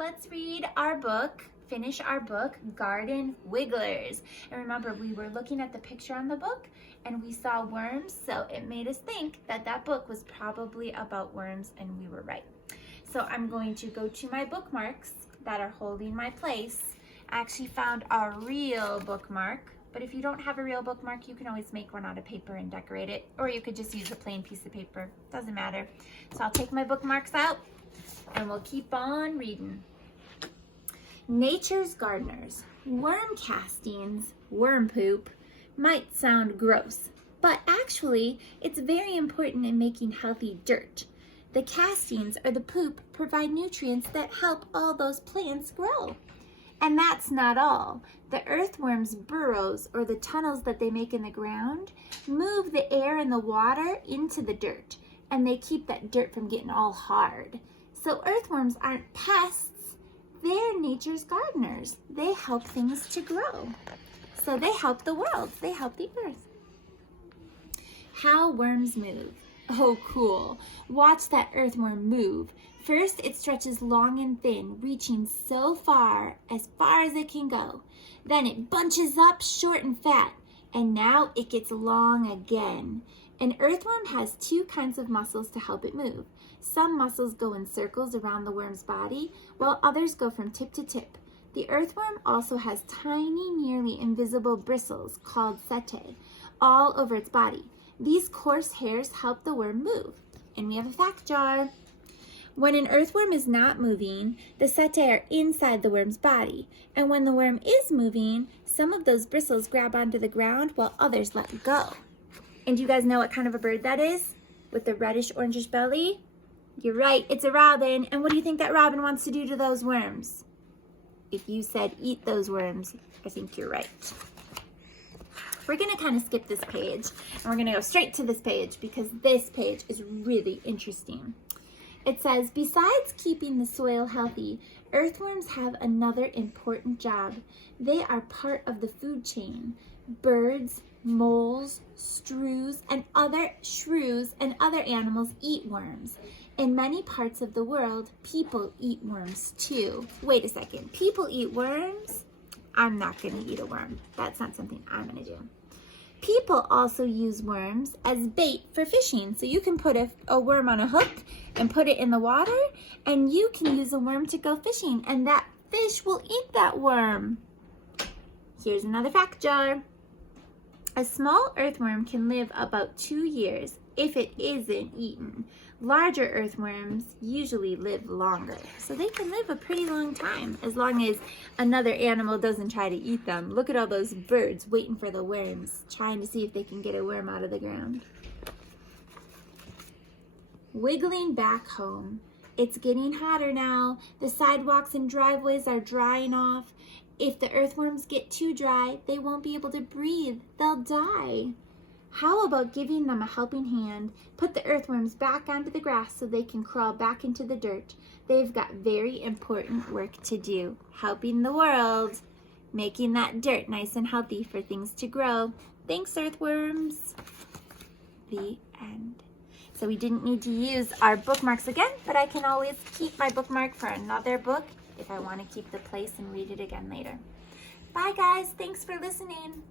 let's read our book, finish our book, Garden Wigglers. And remember, we were looking at the picture on the book and we saw worms, so it made us think that that book was probably about worms, and we were right. So I'm going to go to my bookmarks that are holding my place. I actually found a real bookmark, but if you don't have a real bookmark, you can always make one out of paper and decorate it, or you could just use a plain piece of paper. Doesn't matter. So I'll take my bookmarks out and we'll keep on reading. Nature's gardeners. Worm castings, worm poop, might sound gross, but actually it's very important in making healthy dirt. The castings or the poop provide nutrients that help all those plants grow. And that's not all. The earthworm's burrows, or the tunnels that they make in the ground, move the air and the water into the dirt, and they keep that dirt from getting all hard. So earthworms aren't pests, they're nature's gardeners. They help things to grow. So they help the world, they help the earth. How worms move. Oh, cool. Watch that earthworm move. First, it stretches long and thin, reaching so far as it can go. Then it bunches up short and fat, and now it gets long again. An earthworm has two kinds of muscles to help it move. Some muscles go in circles around the worm's body, while others go from tip to tip. The earthworm also has tiny, nearly invisible bristles called setae all over its body. These coarse hairs help the worm move. And we have a fact jar. When an earthworm is not moving, the setae are inside the worm's body. And when the worm is moving, some of those bristles grab onto the ground while others let go. And do you guys know what kind of a bird that is? With the reddish orangish belly? You're right, it's a robin. And what do you think that robin wants to do to those worms? If you said eat those worms, I think you're right. We're gonna kind of skip this page and we're gonna go straight to this page because this page is really interesting. It says, besides keeping the soil healthy, earthworms have another important job. They are part of the food chain. Birds, moles, shrews, and other animals eat worms. In many parts of the world, people eat worms too. Wait a second, people eat worms? I'm not gonna eat a worm. That's not something I'm gonna do. People also use worms as bait for fishing. So you can put a worm on a hook and put it in the water, and you can use a worm to go fishing, and that fish will eat that worm. Here's another fact jar. A small earthworm can live about 2 years if it isn't eaten. Larger earthworms usually live longer, so they can live a pretty long time as long as another animal doesn't try to eat them. Look at all those birds waiting for the worms, trying to see if they can get a worm out of the ground. Wiggling back home. It's getting hotter now. The sidewalks and driveways are drying off. If the earthworms get too dry, they won't be able to breathe. They'll die. How about giving them a helping hand? Put the earthworms back onto the grass so they can crawl back into the dirt. They've got very important work to do, helping the world, making that dirt nice and healthy for things to grow. Thanks, earthworms. The end. So we didn't need to use our bookmarks again, but I can always keep my bookmark for another book if I want to keep the place and read it again later. Bye, guys. Thanks for listening.